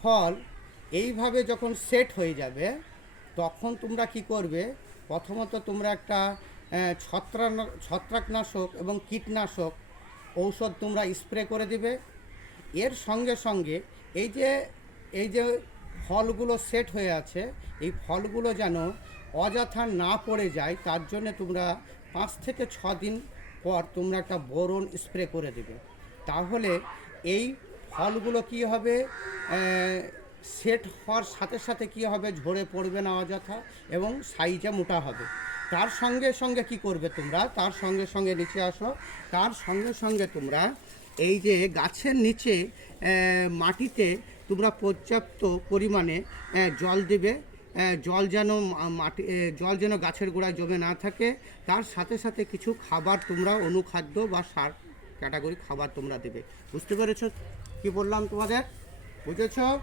ফল এইভাবে যখন সেট হয়ে যাবে তখন তোমরা কি করবে, প্রথমত তোমরা একটা ছত্রাকনাশক এবং কীটনাশক ঔষধ তোমরা স্প্রে করে দিবে। এর সঙ্গে সঙ্গে এই যে এই যে ফলগুলো সেট হয়ে আছে, এই ফলগুলো যেন অযথা না পড়ে যায় তার জন্য তোমরা 5 থেকে 6 দিন পর তোমরা একটা বোরন স্প্রে করে দেবে। তাহলে এই ফলগুলো কি হবে, সেট হওয়ার সাথে সাথে কি হবে, ঝরে পড়বে না অযথা এবং সাইজে মোটা হবে। তার সঙ্গে সঙ্গে কি করবে তোমরা, তার সঙ্গে সঙ্গে নিচে আসো, তার সঙ্গে সঙ্গে তোমরা এই যে গাছের নিচে মাটিতে তোমরা পর্যাপ্ত পরিমাণে জল দেবে। জল যেন জল যেন গাছের গোড়ায় জমে না থাকে। তার সাথে সাথে কিছু খাবার তোমরা অনুখাদ্য বা সার ক্যাটাগরি খাবার তোমরা দেবে। বুঝতে পেরেছো কি বললাম তোমাদের? বুঝেছো?